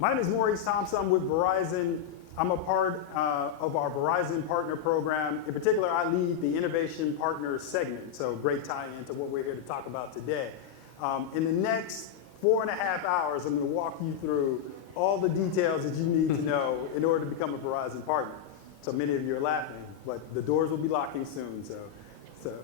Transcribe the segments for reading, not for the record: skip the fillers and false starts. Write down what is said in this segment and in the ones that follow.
My name is Maurice Thompson. I'm with Verizon. I'm a part of our Verizon Partner Program. In particular, I lead the Innovation Partner segment, so great tie-in to what we're here to talk about today. In the next 4.5 hours, I'm going to walk you through all the details that you need to know in order to become a Verizon partner. So many of you are laughing, but the doors will be locking soon, so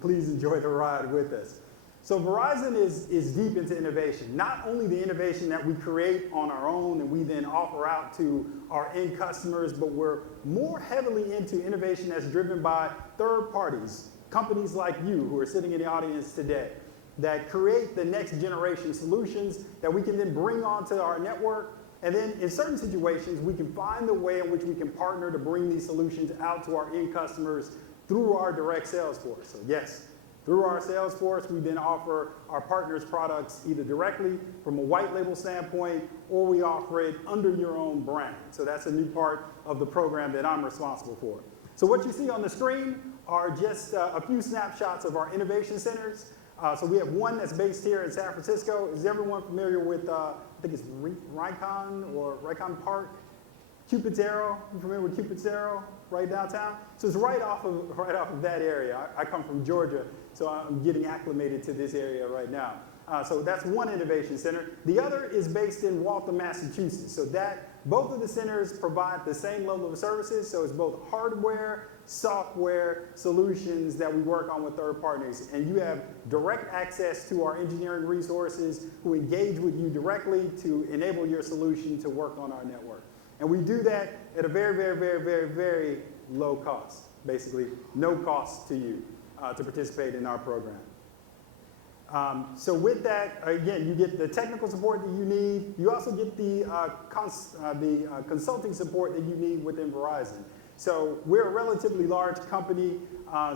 please enjoy the ride with us. So Verizon is deep into innovation, not only the innovation that we create on our own and we then offer out to our end customers, but we're more heavily into innovation that's driven by third parties, companies like you who are sitting in the audience today, that create the next generation solutions that we can then bring onto our network. And then in certain situations, we can find the way in which we can partner to bring these solutions out to our end customers through our direct sales force. So yes, through our sales force, we then offer our partners products either directly from a white label standpoint, or we offer it under your own brand. So that's a new part of the program that I'm responsible for. So what you see on the screen are just a few snapshots of our innovation centers. So we have one that's based here in San Francisco. Is everyone familiar with, I think it's Ricon Park? Cupid's Arrow, you familiar with Cupid's Arrow, right downtown? So it's right off of that area. I come from Georgia, so I'm getting acclimated to this area right now. So that's one innovation center. The other is based in Waltham, Massachusetts. So both of the centers provide the same level of services. So it's both hardware, software solutions that we work on with third partners. And you have direct access to our engineering resources who engage with you directly to enable your solution to work on our network. And we do that at a very, very, very, very, very low cost, basically no cost to you to participate in our program. So with that, again, you get the technical support that you need. You also get the consulting support that you need within Verizon. So we're a relatively large company,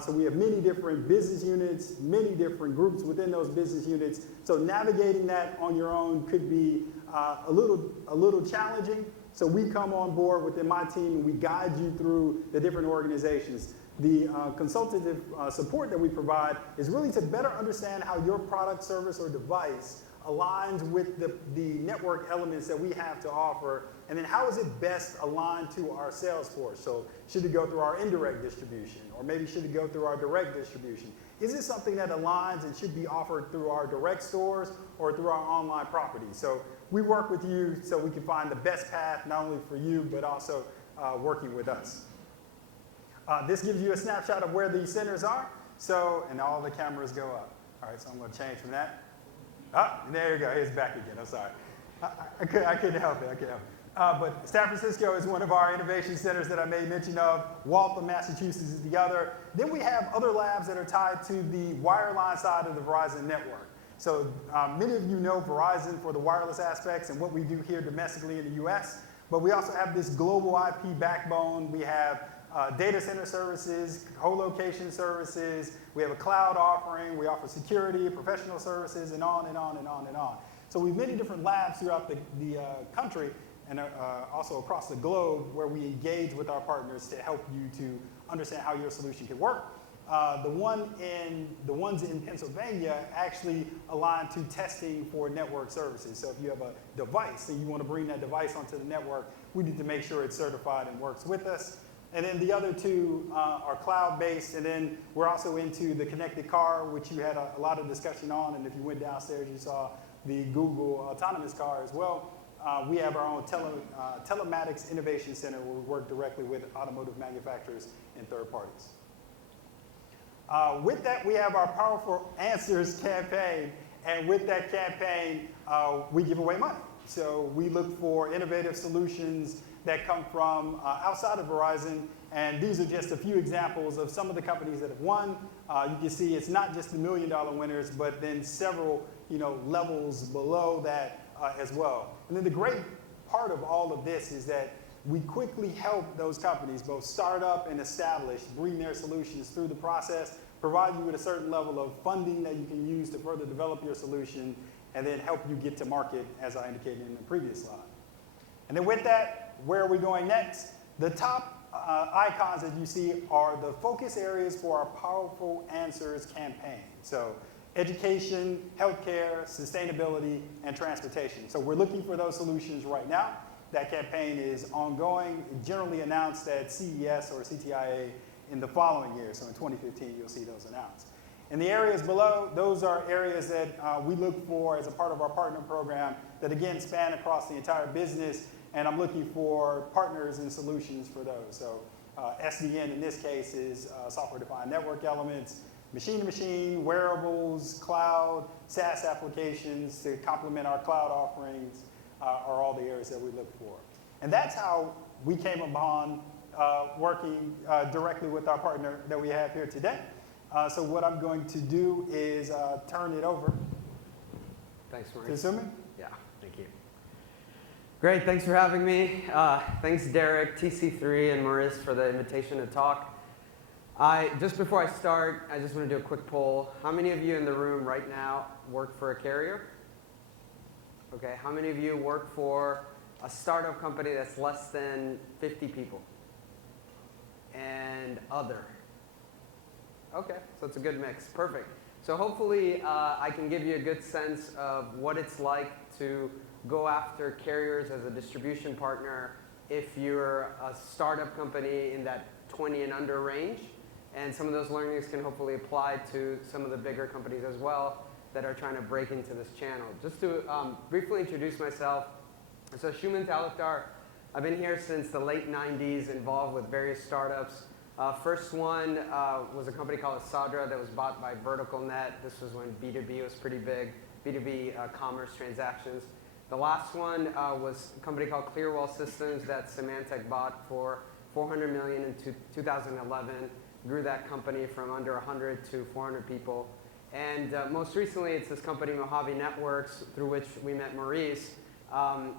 so we have many different business units, many different groups within those business units. So navigating that on your own could be a little challenging. So we come on board within my team and we guide you through the different organizations. The consultative support that we provide is really to better understand how your product, service, or device aligns with the network elements that we have to offer, and then how is it best aligned to our sales force? So should it go through our indirect distribution, or maybe should it go through our direct distribution? Is it something that aligns and should be offered through our direct stores or through our online properties? So we work with you so we can find the best path, not only for you, but also working with us. This gives you a snapshot of where these centers are. So, and all the cameras go up. All right, so I'm going to change from that. There you go. It's back again. I'm sorry. I couldn't help it. But San Francisco is one of our innovation centers that I made mention of. Waltham, Massachusetts is the other. Then we have other labs that are tied to the wireline side of the Verizon network. So many of you know Verizon for the wireless aspects and what we do here domestically in the US. But we also have this global IP backbone. We have data center services, co-location services. We have a cloud offering. We offer security, professional services, and on and on and on and on. So we have many different labs throughout the country and also across the globe where we engage with our partners to help you to understand how your solution can work. The ones in Pennsylvania actually align to testing for network services. So if you have a device and you want to bring that device onto the network, we need to make sure it's certified and works with us. And then the other two are cloud-based, and then we're also into the connected car, which you had a lot of discussion on, and if you went downstairs, you saw the Google autonomous car as well. We have our own telematics innovation center where we work directly with automotive manufacturers and third parties. With that, we have our Powerful Answers campaign, and with that campaign, we give away money. So we look for innovative solutions that come from outside of Verizon, and these are just a few examples of some of the companies that have won. You can see it's not just the $1 million winners, but then several levels below that as well. And then the great part of all of this is that we quickly help those companies, both start up and establish, bring their solutions through the process, provide you with a certain level of funding that you can use to further develop your solution, and then help you get to market, as I indicated in the previous slide. And then with that, where are we going next? The top icons that you see are the focus areas for our Powerful Answers campaign. So education, healthcare, sustainability, and transportation. So we're looking for those solutions right now. That campaign is ongoing, generally announced at CES or CTIA in the following year. So in 2015, you'll see those announced. And the areas below, those are areas that we look for as a part of our partner program that, again, span across the entire business. And I'm looking for partners and solutions for those. So SDN in this case is software-defined network elements, machine-to-machine, wearables, cloud, SaaS applications to complement our cloud offerings are all the areas that we look for. And that's how we came upon working directly with our partner that we have here today. So what I'm going to do is turn it over. Thanks, Maurice. To Suman? Yeah, thank you. Great, thanks for having me. Thanks, Derek, TC3, and Maurice for the invitation to talk. Just before I start, I just want to do a quick poll. How many of you in the room right now work for a carrier? Okay, how many of you work for a startup company that's less than 50 people? And other? Okay, so it's a good mix. Perfect. So hopefully I can give you a good sense of what it's like to go after carriers as a distribution partner if you're a startup company in that 20 and under range. And some of those learnings can hopefully apply to some of the bigger companies as well that are trying to break into this channel. Just to briefly introduce myself, so Suman Talukdar, I've been here since the late 90s, involved with various startups. First one was a company called Asadra that was bought by VerticalNet. This was when B2B was pretty big, B2B commerce transactions. The last one was a company called Clearwall Systems that Symantec bought for $400 million in 2011. Grew that company from under 100 to 400 people. And most recently, it's this company, Mojave Networks, through which we met Maurice,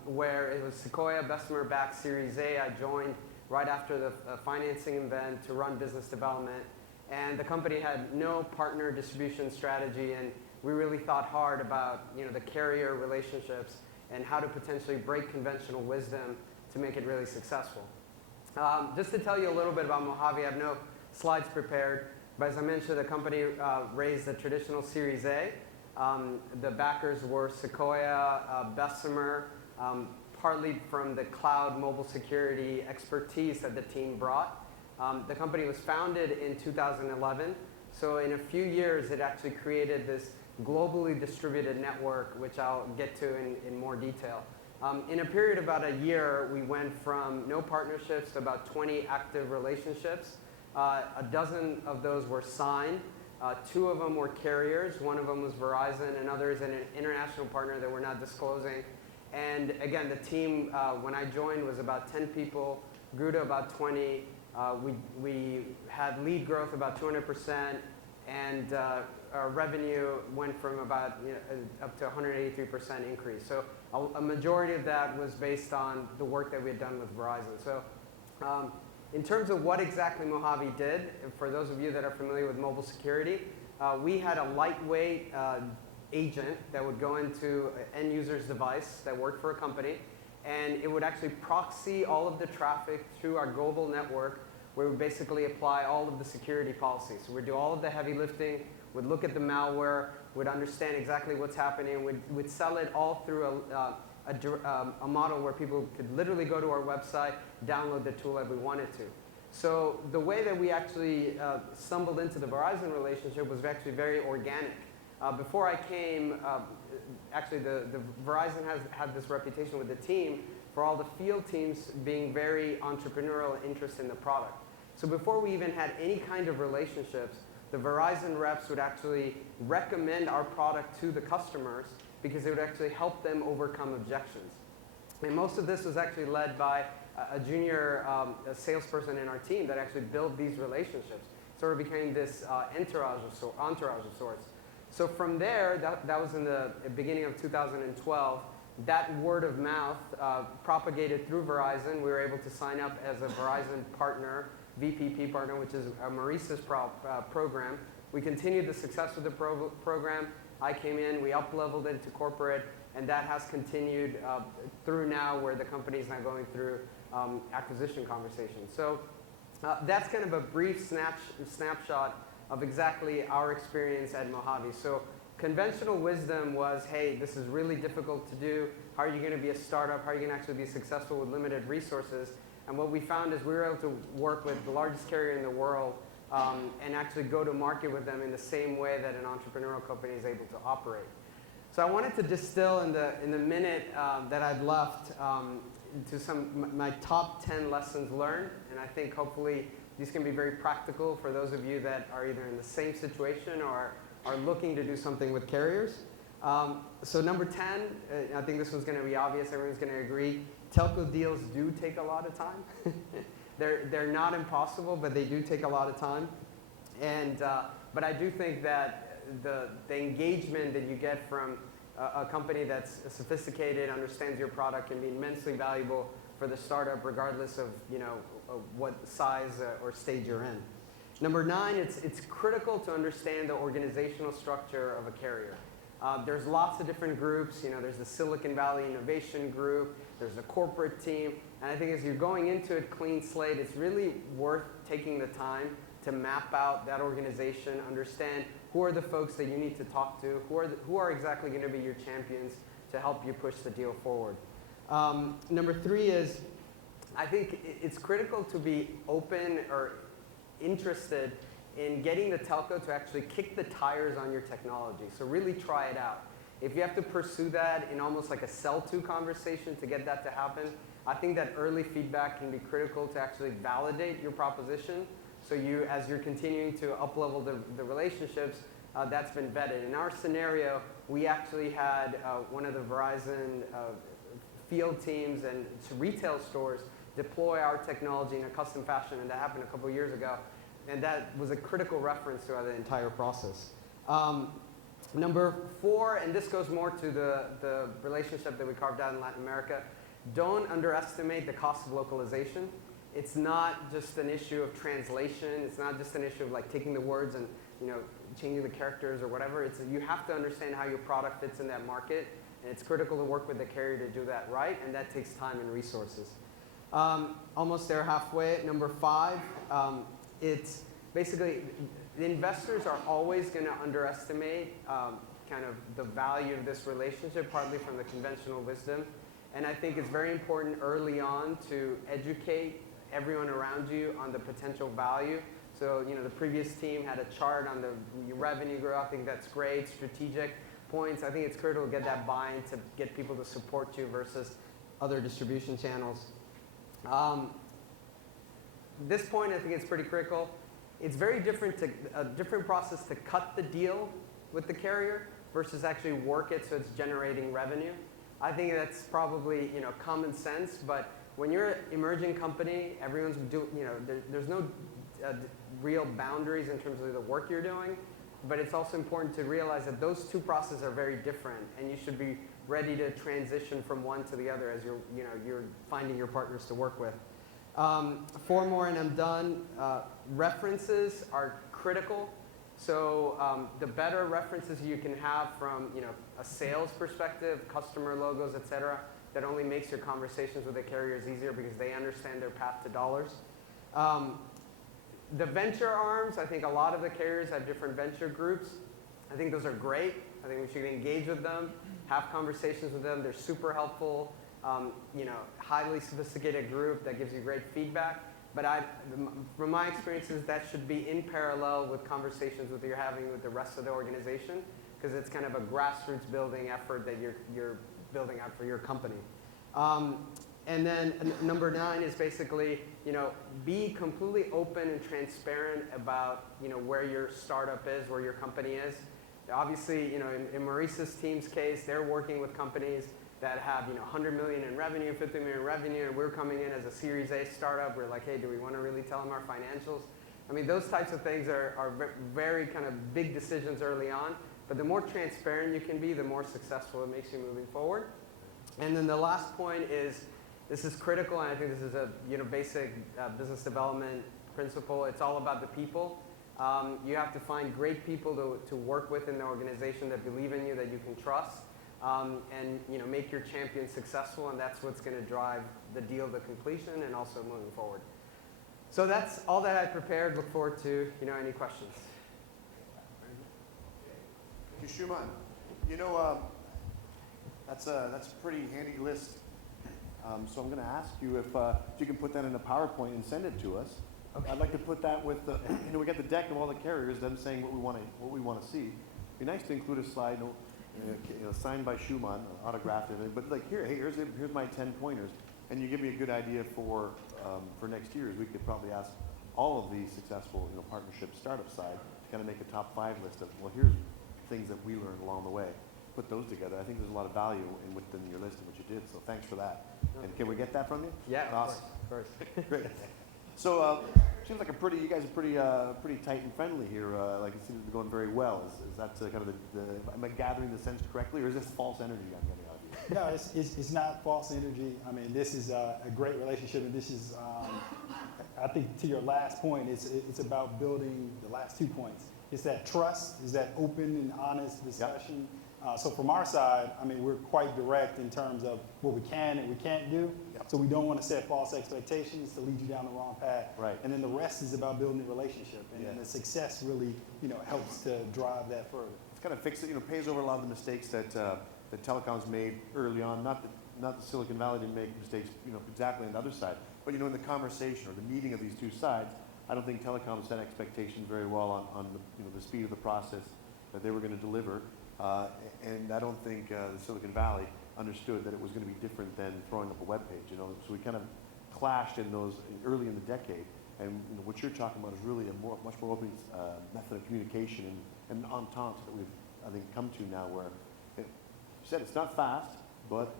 where it was Sequoia Bessemer-backed Series A. I joined right after the financing event to run business development. And the company had no partner distribution strategy, and we really thought hard about the carrier relationships and how to potentially break conventional wisdom to make it really successful. Just to tell you a little bit about Mojave, I have no slides prepared, but as I mentioned, the company raised a traditional Series A. The backers were Sequoia, Bessemer, partly from the cloud mobile security expertise that the team brought. The company was founded in 2011, so in a few years it actually created this globally distributed network, which I'll get to in more detail. In a period of about a year, we went from no partnerships to about 20 active relationships. A dozen of those were signed. 2 of them were carriers. One of them was Verizon. Another is an international partner that we're not disclosing. And again, the team, when I joined, was about 10 people, grew to about 20. We had lead growth about 200%, and our revenue went from about up to 183% increase. So a majority of that was based on the work that we had done with Verizon. So in terms of what exactly Mojave did, for those of you that are familiar with mobile security, we had a lightweight agent that would go into an end user's device that worked for a company, and it would actually proxy all of the traffic through our global network, where we basically apply all of the security policies. So we'd do all of the heavy lifting, we'd look at the malware, we'd understand exactly what's happening, we'd sell it all through a model where people could literally go to our website, download the tool that we wanted to. So the way that we actually stumbled into the Verizon relationship was actually very organic. Before I came, actually the Verizon has had this reputation with the team for all the field teams being very entrepreneurial and interested in the product. So before we even had any kind of relationships, the Verizon reps would actually recommend our product to the customers because it would actually help them overcome objections. And most of this was actually led by a junior salesperson in our team that actually built these relationships. Sort of became this entourage of sorts. So from there, that was in the beginning of 2012, that word of mouth propagated through Verizon. We were able to sign up as a Verizon partner, VPP partner, which is Maurice's program. We continued the success of the program. I came in, we up-leveled it to corporate, and that has continued through now, where the company is now going through acquisition conversations. So that's kind of a brief snapshot of exactly our experience at Mojave. So Conventional wisdom was, hey, this is really difficult to do. How are you going to be a startup? How are you going to actually be successful with limited resources? And what we found is we were able to work with the largest carrier in the world and actually go to market with them in the same way that an entrepreneurial company is able to operate. So I wanted to distill in the minute that I've left to my top 10 lessons learned, and I think hopefully these can be very practical for those of you that are either in the same situation or are looking to do something with carriers. So number 10, I think this one's going to be obvious, everyone's going to agree, telco deals do take a lot of time. They're not impossible, but they do take a lot of time. And, but I do think that the engagement that you get from a company that's sophisticated, understands your product, can be immensely valuable for the startup, regardless of what size or stage you're in. Number 9, it's critical to understand the organizational structure of a carrier. There's lots of different groups. There's the Silicon Valley Innovation Group. There's a corporate team. And I think as you're going into it clean slate, it's really worth taking the time to map out that organization, understand who are the folks that you need to talk to, who are exactly going to be your champions to help you push the deal forward. Number 3 is, I think it's critical to be open or interested in getting the telco to actually kick the tires on your technology. So really try it out. If you have to pursue that in almost like a sell-to conversation to get that to happen, I think that early feedback can be critical to actually validate your proposition. So as you're continuing to up-level the relationships, that's been vetted. In our scenario, we actually had one of the Verizon field teams and retail stores deploy our technology in a custom fashion, and that happened a couple years ago. And that was a critical reference throughout the entire process. Number 4, and this goes more to the relationship that we carved out in Latin America, don't underestimate the cost of localization. It's not just an issue of translation. It's not just an issue of like taking the words and changing the characters or whatever. You have to understand how your product fits in that market, and it's critical to work with the carrier to do that right, and that takes time and resources. Almost there halfway. Number 5, it's basically the investors are always going to underestimate kind of the value of this relationship, partly from the conventional wisdom. And I think it's very important early on to educate everyone around you on the potential value. So, the previous team had a chart on the revenue growth. I think that's great. Strategic points. I think it's critical to get that buy-in to get people to support you versus other distribution channels. This point, I think it's pretty critical. It's very different a different process to cut the deal with the carrier versus actually work it so it's generating revenue. I think that's probably common sense, but when you're an emerging company, everyone's there's no real boundaries in terms of the work you're doing, but it's also important to realize that those two processes are very different, and you should be ready to transition from one to the other as you're finding your partners to work with. 4 more and I'm done. References are critical. So the better references you can have from a sales perspective, customer logos, et cetera, that only makes your conversations with the carriers easier because they understand their path to dollars. The venture arms, I think a lot of the carriers have different venture groups. I think those are great. I think we should engage with them, have conversations with them. They're super helpful. Highly sophisticated group that gives you great feedback. But from my experiences, that should be in parallel with conversations that you're having with the rest of the organization, because it's kind of a grassroots building effort that you're building out for your company. And then number 9 is basically, be completely open and transparent about, where your startup is, where your company is. Obviously, in Maurice's team's case, they're working with companies that have, $100 million in revenue, $50 million in revenue, and we're coming in as a Series A startup. We're like, hey, do we want to really tell them our financials? I mean, those types of things are very kind of big decisions early on, but the more transparent you can be, the more successful it makes you moving forward. And then the last point is, this is critical, and I think this is a basic business development principle. It's all about the people. You have to find great people to work with in the organization that believe in you, that you can trust. And make your champion successful, and that's what's going to drive the deal to completion and also moving forward. So that's all that I prepared. Look forward to any questions. Thank you, Suman. You know, that's a pretty handy list. So I'm going to ask you if you can put that in a PowerPoint and send it to us. Okay. I'd like to put that with the, we got the deck of all the carriers, them saying what we want to see. It'd be nice to include a slide, signed by Suman, autographed, but like here's my 10 pointers, and you give me a good idea for next year's. We could probably ask all of the successful partnership startup side to kind of make a top 5 list of, well, here's things that we learned along the way. Put those together. I think there's a lot of value within your list of what you did. So thanks for that. And can we get that from you? Yeah, awesome. Of course. Great. So seems like you guys are pretty tight and friendly here. Like it seems to be going very well. Is that kind of am I gathering the sense correctly, or is this false energy I'm getting out of you? No, it's not false energy. I mean, this is a great relationship, and this is, I think, to your last point, it's about building the last 2 points. It's that trust, it's that open and honest discussion. Yep. So from our side, I mean, we're quite direct in terms of what we can and we can't do. Yep. So we don't want to set false expectations to lead you down the wrong path. Right. And then the rest is about building a relationship, and then the success really, helps to drive that further. It's kind of pays over a lot of the mistakes that that telecoms made early on. Not that Silicon Valley didn't make mistakes, exactly on the other side, but in the conversation or the meeting of these two sides, I don't think telecoms set expectations very well on the speed of the process that they were going to deliver. And I don't think the Silicon Valley understood that it was going to be different than throwing up a web page. So we kind of clashed in those early in the decade. And what you're talking about is really a much more open method of communication and entente that we've, I think, come to now. Where you said it's not fast, but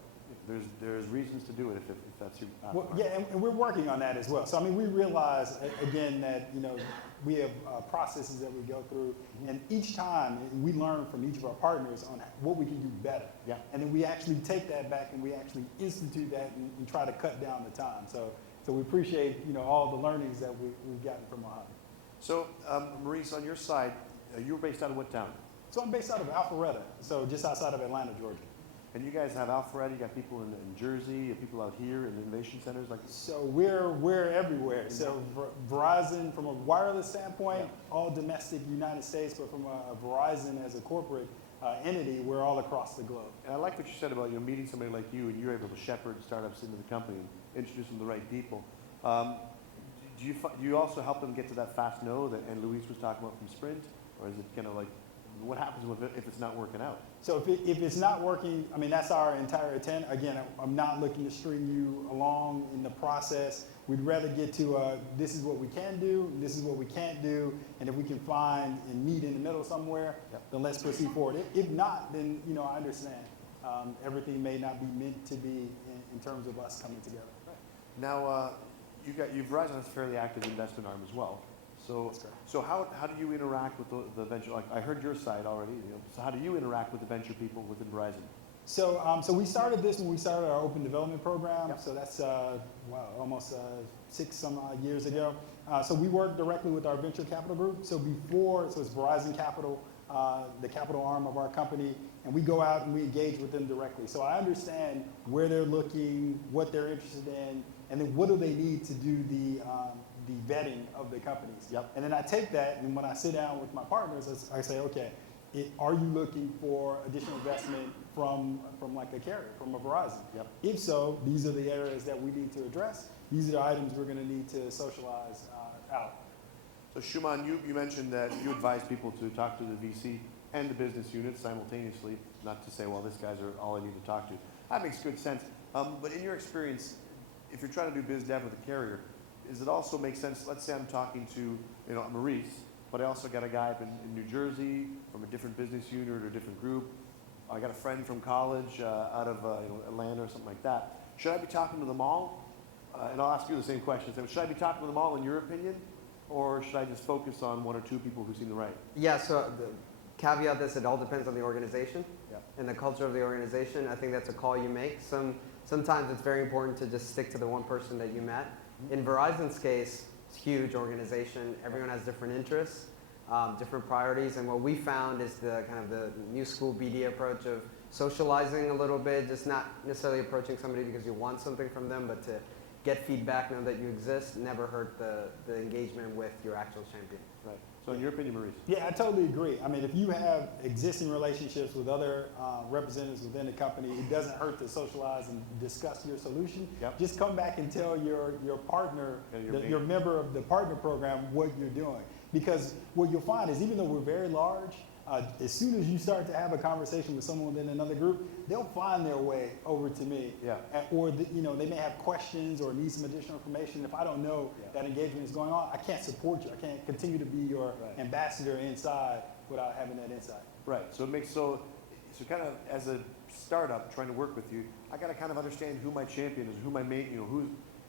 there's reasons to do it if that's your. Well, yeah, and we're working on that as well. So I mean, we realize again that we have processes that we go through, and each time we learn from each of our partners on what we can do better. Yeah. And then we actually take that back and we actually institute that and try to cut down the time. So we appreciate all the learnings that we've gotten from Mojave. So Maurice, on your side, you're based out of what town? So I'm based out of Alpharetta, so just outside of Atlanta, Georgia. And you guys have Alpharetta, you got people in Jersey, you have people out here in innovation centers like this? So we're everywhere. So Verizon, from a wireless standpoint, all domestic United States, but from a Verizon as a corporate entity, we're all across the globe. And I like what you said about meeting somebody like you, and you're able to shepherd startups into the company and introduce them to the right people. Do you also help them get to that fast no that Luis was talking about from Sprint, or is it kind of like, what happens if it's not working out? So if it's not working, I mean, that's our entire intent. Again, I'm not looking to string you along in the process. We'd rather get to this is what we can do, this is what we can't do, and if we can find and meet in the middle somewhere, then let's proceed forward. If not, then I understand. Everything may not be meant to be in terms of us coming together. Now, Verizon has a fairly active investment arm as well. So how do you interact with the venture? Like I heard your side already. So how do you interact with the venture people within Verizon? So we started this when we started our open development program. Yep. So that's almost 6 some odd years ago. So we work directly with our venture capital group. So it's Verizon Capital, the capital arm of our company, and we go out and we engage with them directly. So I understand where they're looking, what they're interested in, and then what do they need to do the vetting of the companies. Yep. And then I take that, and when I sit down with my partners, I say, okay, are you looking for additional investment from like a carrier, from a Verizon? Yep. If so, these are the areas that we need to address. These are the items we're going to need to socialize out. So Suman, you mentioned that you advise people to talk to the VC and the business unit simultaneously, not to say, well, these guys are all I need to talk to. That makes good sense. But in your experience, if you're trying to do biz dev with a carrier, does it also make sense, let's say I'm talking to Maurice, but I also got a guy up in New Jersey from a different business unit or a different group. I got a friend from college out of Atlanta or something like that. Should I be talking to them all? And I'll ask you the same question. So should I be talking to them all in your opinion? Or should I just focus on 1 or 2 people who seem to right? Yeah, so the caveat this, it all depends on the organization and the culture of the organization. I think that's a call you make. Sometimes it's very important to just stick to the one person that you met. In Verizon's case, it's a huge organization. Everyone has different interests, different priorities, and what we found is the kind of the new school BD approach of socializing a little bit, just not necessarily approaching somebody because you want something from them, but to get feedback, know that you exist, never hurt the engagement with your actual champion. Right. So in your opinion, Maurice? Yeah, I totally agree. I mean, if you have existing relationships with other representatives within the company, it doesn't hurt to socialize and discuss your solution. Yep. Just come back and tell your partner, your member of the partner program, what you're doing. Because what you'll find is, even though we're very large, as soon as you start to have a conversation with someone within another group, they'll find their way over to me. Yeah. Or they may have questions or need some additional information. If I don't know that engagement is going on, I can't support you. I can't continue to be your ambassador inside without having that insight. Right. So it makes so kind of as a startup trying to work with you, I got to kind of understand who my champion is, who my mate,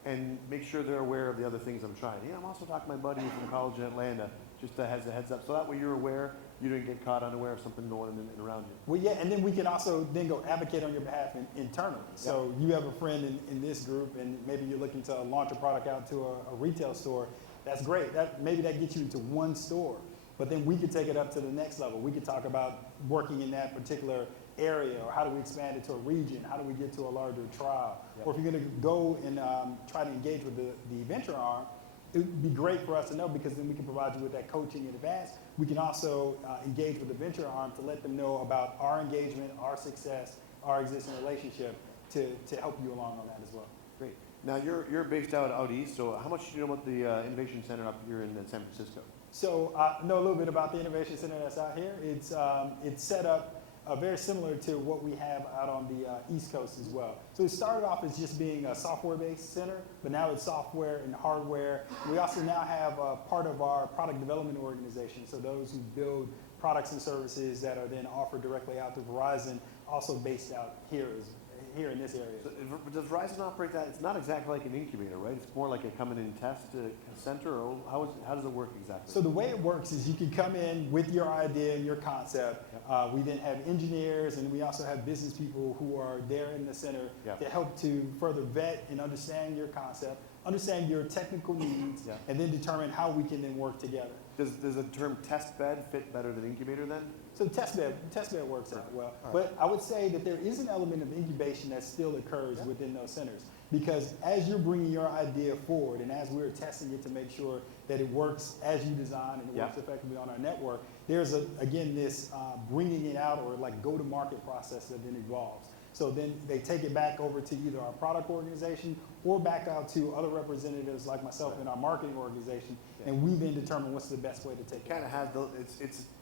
and make sure they're aware of the other things I'm trying. Yeah, I'm also talking to my buddy from college in Atlanta, just as a heads up, so that way you're aware. You didn't get caught unaware of something going on around you. Well, yeah, and then we can also then go advocate on your behalf internally. So you have a friend in this group, and maybe you're looking to launch a product out to a retail store. That's great. Maybe that gets you into one store, but then we could take it up to the next level. We could talk about working in that particular area, or how do we expand it to a region? How do we get to a larger trial? Yep. Or if you're going to go and try to engage with the venture arm, it would be great for us to know, because then we can provide you with that coaching in advance. We can also engage with the venture arm to let them know about our engagement, our success, our existing relationship to help you along on that as well. Great. Now you're based out east, so how much do you know about the Innovation Center up here in San Francisco? So I know a little bit about the Innovation Center that's out here. It's set up very similar to what we have out on the East Coast as well. So it started off as just being a software-based center, but now it's software and hardware. We also now have part of our product development organization, so those who build products and services that are then offered directly out to Verizon, also based out here in this area. So does Verizon operate that? It's not exactly like an incubator, right? It's more like a come in and test center, or how does it work exactly? So the way it works is you can come in with your idea and your concept. We then have engineers, and we also have business people who are there in the center to help to further vet and understand your concept, understand your technical needs, and then determine how we can then work together. Does the term test bed fit better than incubator then? So test bed works out well. But I would say that there is an element of incubation that still occurs within those centers. Because as you're bringing your idea forward, and as we're testing it to make sure that it works as you design and it works effectively on our network, there's again this bringing it out, or like go-to-market process that then evolves. So then they take it back over to either our product organization or back out to other representatives like myself in our marketing organization, and we then determine what's the best way to take it. Kind of has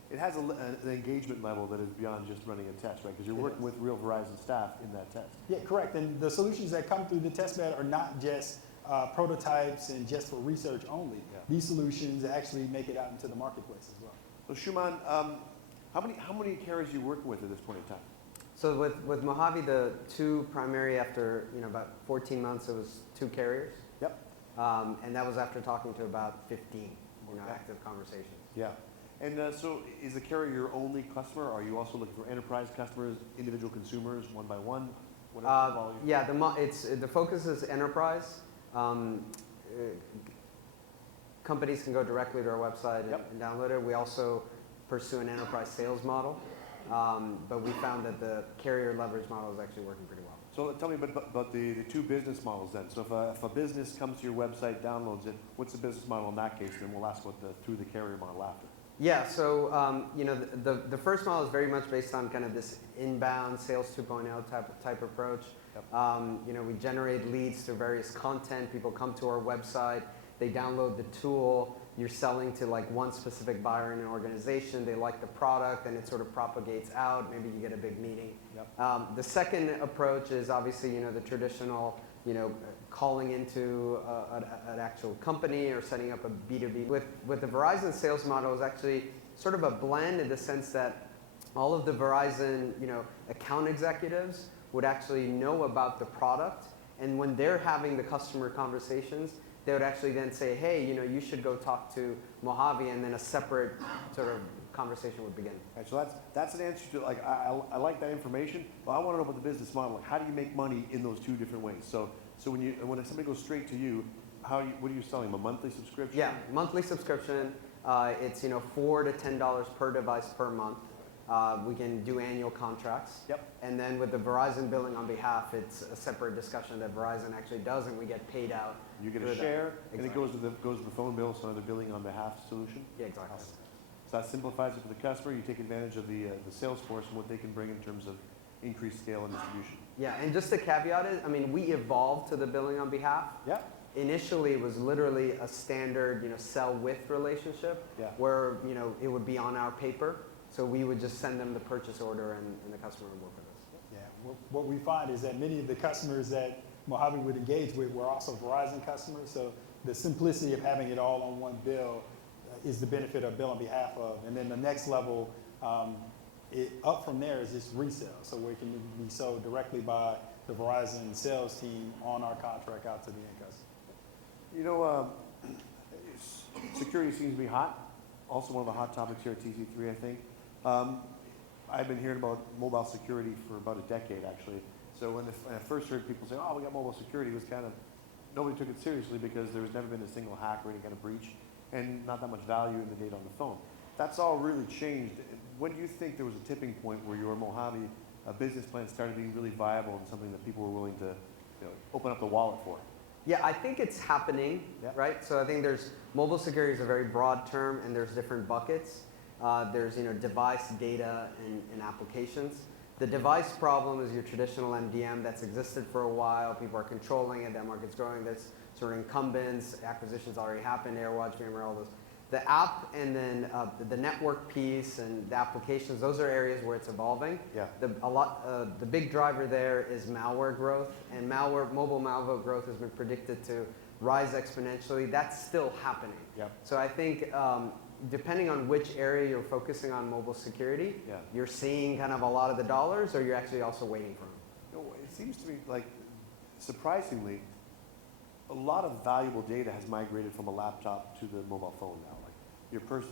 it has an engagement level that is beyond just running a test, right? Because you're working with real Verizon staff in that test. Yeah, correct. And the solutions that come through the test bed are not just prototypes and just for research only. These solutions actually make it out into the marketplace as well. So Suman, how many carriers are you working with at this point in time? So with Mojave, the two primary, after about 14 months, it was 2 carriers. Yep. And that was after talking to about 15 active conversations. Yeah. And so is the carrier your only customer? Or are you also looking for enterprise customers, individual consumers, one by one? Yeah, the focus is enterprise. Companies can go directly to our website and download it. We also pursue an enterprise sales model, but we found that the carrier leverage model is actually working pretty well. So tell me about the 2 business models then. So if a business comes to your website, downloads it, what's the business model in that case? Then we'll ask about through the carrier model after. Yeah, so the first model is very much based on kind of this inbound sales 2.0 type approach. We generate leads through various content. People come to our website, they download the tool. You're selling to like one specific buyer in an organization. They like the product, and it sort of propagates out. Maybe you get a big meeting. The second approach is obviously the traditional calling into an actual company or setting up a B2B. With the Verizon sales model is actually sort of a blend, in the sense that all of the Verizon account executives would actually know about the product, and when they're having the customer conversations, they would actually then say, hey, you should go talk to Mojave, and then a separate sort of conversation would begin. Right, so that's an answer to, like, I like that information, but I want to know about the business model. Like, how do you make money in those 2 different ways? So when somebody goes straight to you, what are you selling them? A monthly subscription? Yeah, monthly subscription. It's $4 to $10 per device per month. We can do annual contracts. Yep. And then with the Verizon billing on behalf, it's a separate discussion that Verizon actually does, and we get paid out. You get for a that. share, and it Exactly. goes to the phone bill, so another billing on behalf solution. Yeah, exactly. So that simplifies it for the customer. You take advantage of the sales force and what they can bring in terms of increased scale and distribution. Yeah, and just to caveat it, I mean, we evolved to the billing on behalf. Yeah. Initially, it was literally a standard, sell with relationship, Yeah. where, it would be on our paper. So we would just send them the purchase order and the customer would work with us. Yeah, what we find is that many of the customers that Mojave would engage with were also Verizon customers. So the simplicity of having it all on one bill is the benefit of bill on behalf of. And then the next level, up from there is just resale. So where it can be sold directly by the Verizon sales team on our contract out to the end customer. Security seems to be hot. Also one of the hot topics here at TC3, I think. I've been hearing about mobile security for about a decade, actually. So when I first heard people say, oh, we got mobile security, it was kind of, nobody took it seriously because there was never been a single hack or any kind of breach and not that much value in the data on the phone. That's all really changed. When do you think there was a tipping point where your Mojave business plan started being really viable and something that people were willing to open up the wallet for? Yeah, I think it's happening, Yeah. right? So I think there's, mobile security is a very broad term, and there's different buckets. There's, device, data, and applications. The device problem is your traditional MDM that's existed for a while. People are controlling it. That market's growing. There's sort of incumbents. Acquisitions already happened. AirWatch, VMware, all those. The app and then the network piece and the applications, those are areas where it's evolving. Yeah. The big driver there is malware growth, and mobile malware growth has been predicted to rise exponentially. That's still happening. Yep. So I think depending on which area you're focusing on mobile security, Yeah. you're seeing kind of a lot of the dollars, or you're actually also waiting for them. It seems to me like, surprisingly, a lot of valuable data has migrated from a laptop to the mobile phone now. Like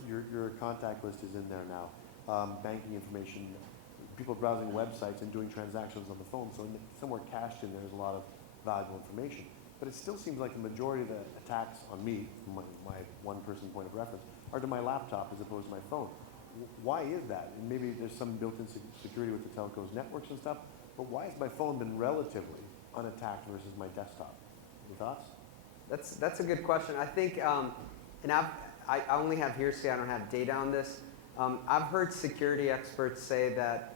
your contact list is in there now. Banking information, people browsing websites and doing transactions on the phone. So somewhere cached in there is a lot of valuable information. But it still seems like the majority of the attacks on me, my one-person point of reference, are to my laptop as opposed to my phone. Why is that? And maybe there's some built-in security with the telco's networks and stuff, but why has my phone been relatively unattacked versus my desktop? Any thoughts? That's a good question. I think, and I only have hearsay, I don't have data on this. I've heard security experts say that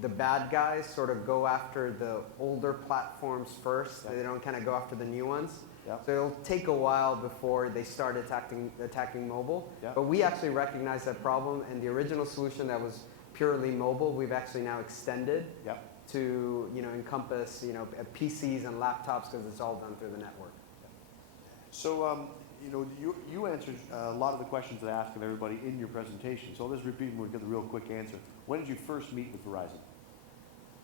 the bad guys sort of go after the older platforms first. Yep. They don't kind of go after the new ones. Yep. So it'll take a while before they start attacking mobile. Yep. But we actually recognize that problem, and the original solution that was purely mobile, we've actually now extended Yep. to encompass PCs and laptops because it's all done through the network. So, you answered a lot of the questions that I asked of everybody in your presentation. So I'll just repeat and we'll get the real quick answer. When did you first meet with Verizon?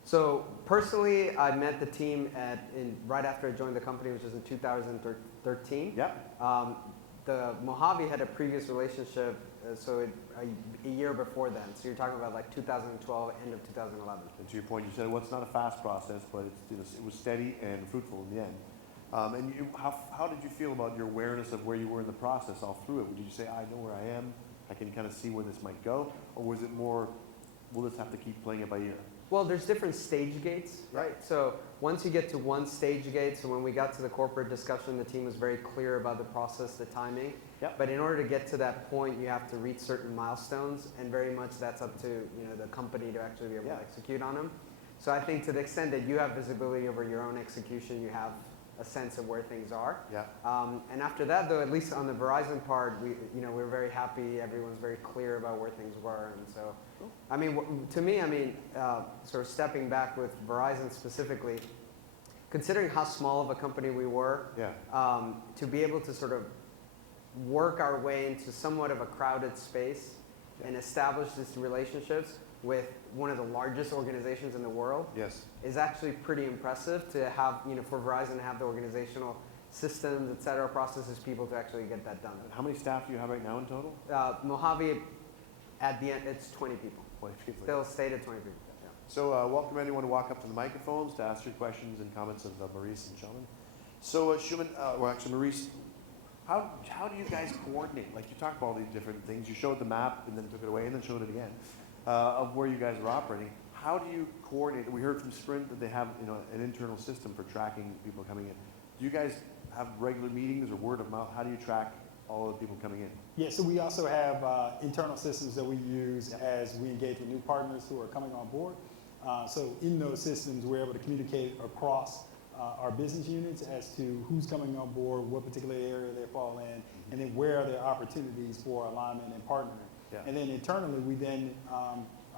So personally, I met the team right after I joined the company, which was in 2013. Yep. The Mojave had a previous relationship, a year before then. So you're talking about like 2012, end of 2011. And to your point, you said, well, it's not a fast process, but it was steady and fruitful in the end. How did you feel about your awareness of where you were in the process all through it? Did you say, I know where I am, I can kind of see where this might go? Or was it more, we'll just have to keep playing it by ear? Well, there's different stage gates, right? So once you get to one stage gate, so when we got to the corporate discussion, the team was very clear about the process, the timing. Yep. But in order to get to that point, you have to reach certain milestones, and very much that's up to the company to actually be able to execute on them. So I think to the extent that you have visibility over your own execution, you have a sense of where things are. Yeah. And after that, though, at least on the Verizon part, we're very happy. Everyone's very clear about where things were, and so, I mean, to me, sort of stepping back with Verizon specifically, considering how small of a company we were, to be able to sort of work our way into somewhat of a crowded space and establish these relationships with one of the largest organizations in the world is actually pretty impressive to have, for Verizon to have the organizational systems, et cetera, processes, people to actually get that done. How many staff do you have right now in total? Mojave, at the end, it's 20 people. 20 people. Still stated 20 people. Yeah. So welcome anyone to walk up to the microphones to ask your questions and comments of Maurice and Suman. So Suman, Maurice, how do you guys coordinate? Like you talked about all these different things. You showed the map and then took it away and then showed it again. of where you guys are operating. How do you coordinate? We heard from Sprint that they have an internal system for tracking people coming in. Do you guys have regular meetings or word of mouth? How do you track all the people coming in? Yeah, so we also have internal systems that we use as we engage with new partners who are coming on board. So in those systems, we're able to communicate across our business units as to who's coming on board, what particular area they fall in, and then where are there opportunities for alignment and partnering. Yeah. And then internally,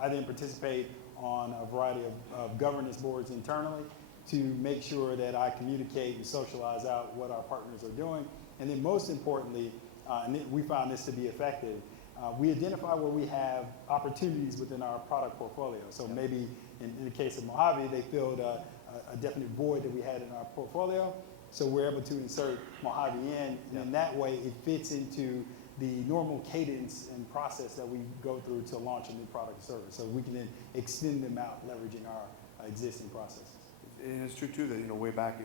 I then participate on a variety of governance boards internally to make sure that I communicate and socialize out what our partners are doing. And then most importantly, and we found this to be effective, we identify where we have opportunities within our product portfolio. So maybe in the case of Mojave, they filled a definite void that we had in our portfolio. So we're able to insert Mojave in, and in that way it fits into the normal cadence and process that we go through to launch a new product or service. So we can then extend them out, leveraging our existing processes. And it's true too that way back,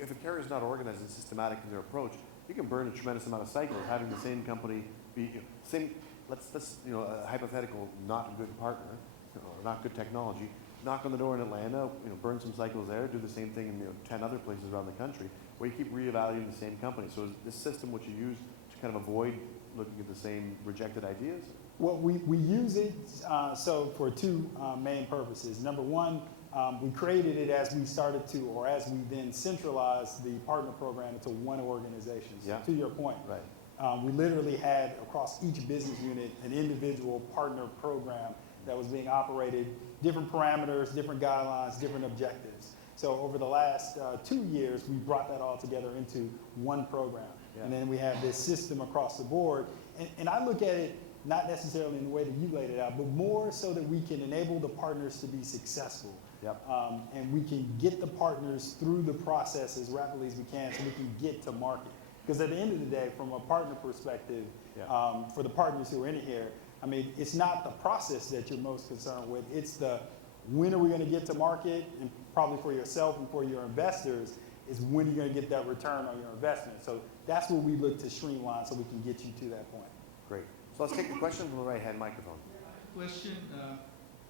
if a carrier is not organized and systematic in their approach, you can burn a tremendous amount of cycles having the same company be let's a hypothetical not good partner or not good technology, knock on the door in Atlanta, burn some cycles there, do the same thing in 10 other places around the country, where you keep reevaluating the same company. So is this system what you use to kind of avoid looking at the same rejected ideas? Well, we use it so for two main purposes. Number one, we created it as we started to, or as we then centralized the partner program into one organization. So to your point, right. We literally had across each business unit an individual partner program that was being operated, different parameters, different guidelines, different objectives. So over the last 2 years, we brought that all together into one program. Yeah. And then we have this system across the board. And I look at it not necessarily in the way that you laid it out, but more so that we can enable the partners to be successful. Yep. And we can get the partners through the process as rapidly as we can so we can get to market. Because at the end of the day, from a partner perspective, for the partners who are in here, I mean, it's not the process that you're most concerned with. It's the when are we going to get to market, and probably for yourself and for your investors, is when you're going to get that return on your investment. So that's what we look to streamline so we can get you to that point. Great. So let's take the question from the right-hand microphone. Question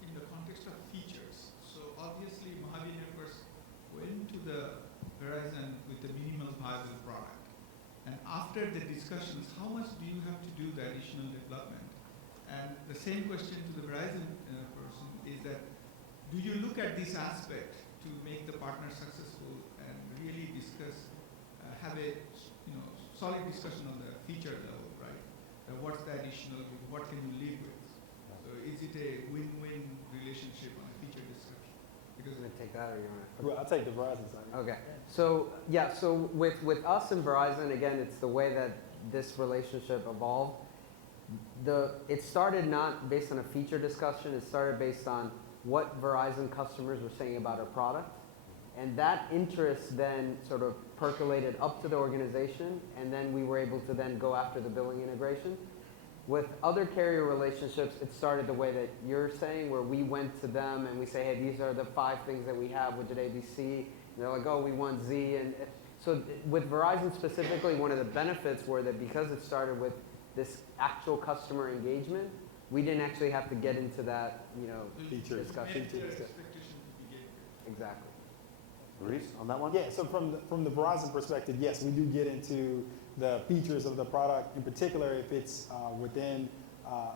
in the context of features. So obviously Mojave Networks went to the Verizon with the minimal viable product. And after the discussions, how much do you have to do the additional development? And the same question to the Verizon person is that, do you look at this aspect to make the partner successful and really discuss, have a solid discussion on the feature level, right? What's the additional, what can you live with? So is it a win-win relationship on a feature discussion? Because I'm going to take that, or you want to? Well, I'll take the Verizon side. Okay. So yeah, so with us and Verizon, again, it's the way that this relationship evolved. It started not based on a feature discussion. It started based on what Verizon customers were saying about our product. And that interest then sort of percolated up to the organization, and then we were able to then go after the billing integration. With other carrier relationships, it started the way that you're saying, where we went to them and we say, hey, these are the 5 things that we have with ABC. And they're like, oh, we want Z. And so with Verizon specifically, one of the benefits were that because it started with this actual customer engagement, we didn't actually have to get into that, Feature discussion. expectation to begin with. Exactly. Maurice, on that one? Yeah, so from the Verizon perspective, yes, we do get into the features of the product, in particular if it's within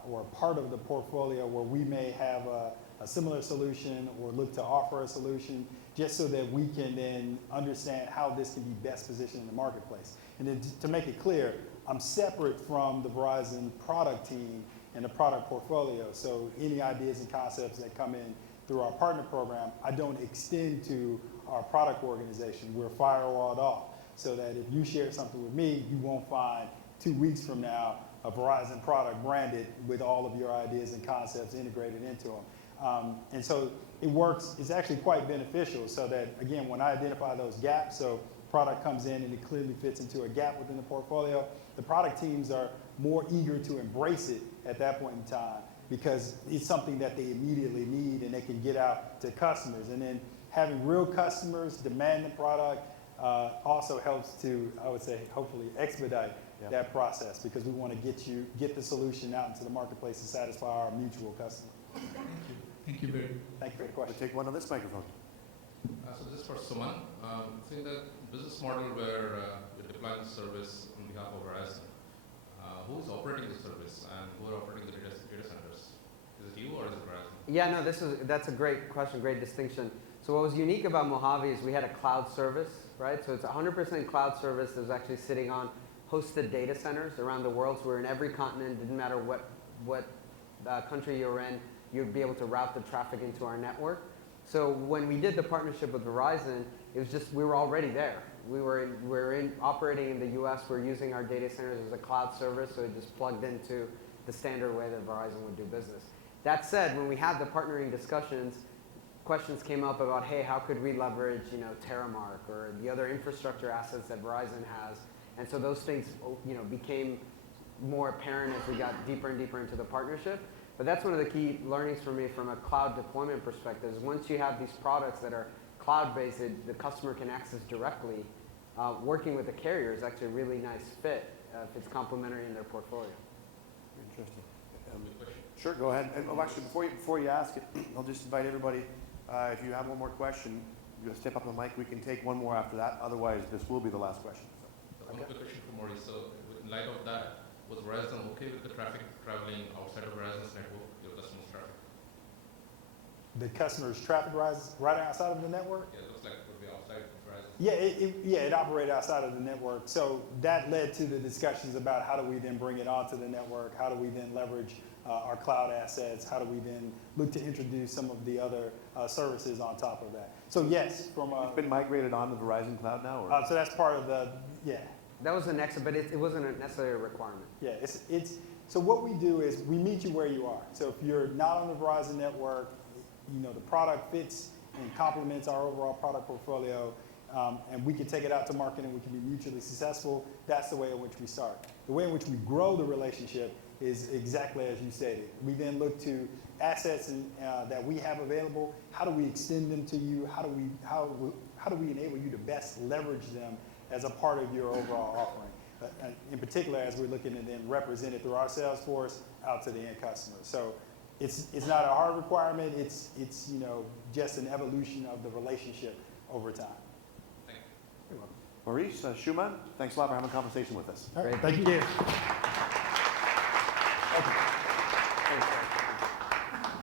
or part of the portfolio where we may have a similar solution or look to offer a solution, just so that we can then understand how this can be best positioned in the marketplace. And then to make it clear, I'm separate from the Verizon product team and the product portfolio, so any ideas and concepts that come in through our partner program, I don't extend to our product organization. We're firewalled off, so that if you share something with me, you won't find 2 weeks from now a Verizon product branded with all of your ideas and concepts integrated into them. And so it works, it's actually quite beneficial, so that, again, when I identify those gaps, so product comes in and it clearly fits into a gap within the portfolio, the product teams are more eager to embrace it at that point in time, because it's something that they immediately need and they can get out to customers. And then having real customers demand the product also helps to, I would say, hopefully expedite that process, because we want to get the solution out into the marketplace to satisfy our mutual customer. Thank you very much. Thank you for the We'll question. take one on this microphone. So this is for Suman. So in the business model where you're deploying the service on behalf of Verizon, who's operating the service and who are operating the data centers? Is it you or is it Verizon? Yeah, no, that's a great question, great distinction. So what was unique about Mojave is we had a cloud service, right? So it's 100% cloud service that was actually sitting on hosted data centers around the world. So we're in every continent, didn't matter what country you were in, you'd be able to route the traffic into our network. So when we did the partnership with Verizon, it was just, we were already there. We were operating in the US, we're using our data centers as a cloud service, so it just plugged into the standard way that Verizon would do business. That said, when we had the partnering discussions, questions came up about, hey, how could we leverage, Terramark or the other infrastructure assets that Verizon has? And so those things, became more apparent as we got deeper and deeper into the partnership. But that's one of the key learnings for me from a cloud deployment perspective is once you have these products that are cloud-based, the customer can access directly. Working with the carrier is actually a really nice fit if it's complementary in their portfolio. Interesting. Sure, go ahead. And actually, before you ask it, I'll just invite everybody, if you have one more question, you step up on the mic. We can take one more after that. Otherwise, this will be the last question. One quick question for Maurice. So in light of that, was Verizon okay with the traffic traveling outside of Verizon's network, your customers' traffic? The customer's traffic rises right outside of the network? Yeah, it looks like it would be outside Verizon. Yeah, it operated outside of the network. So that led to the discussions about how do we then bring it onto the network? How do we then leverage our cloud assets? How do we then look to introduce some of the other services on top of that? So yes, from It's been migrated on the Verizon cloud now? Or? so that's part of the, yeah. That was the next, but it wasn't necessarily a requirement. Yeah, so what we do is we meet you where you are. So if you're not on the Verizon network, the product fits and complements our overall product portfolio, and we can take it out to market and we can be mutually successful. That's the way in which we start. The way in which we grow the relationship is exactly as you stated. We then look to assets that we have available. How do we extend them to you? How do we enable you to best leverage them as a part of your overall offering? In particular, as we're looking to then represent it through our sales force out to the end customer. So it's not a hard requirement. It's just an evolution of the relationship over time. Thank you. You're welcome. Maurice, Suman, thanks a lot for having a conversation with us. All right, thank you. Thank you.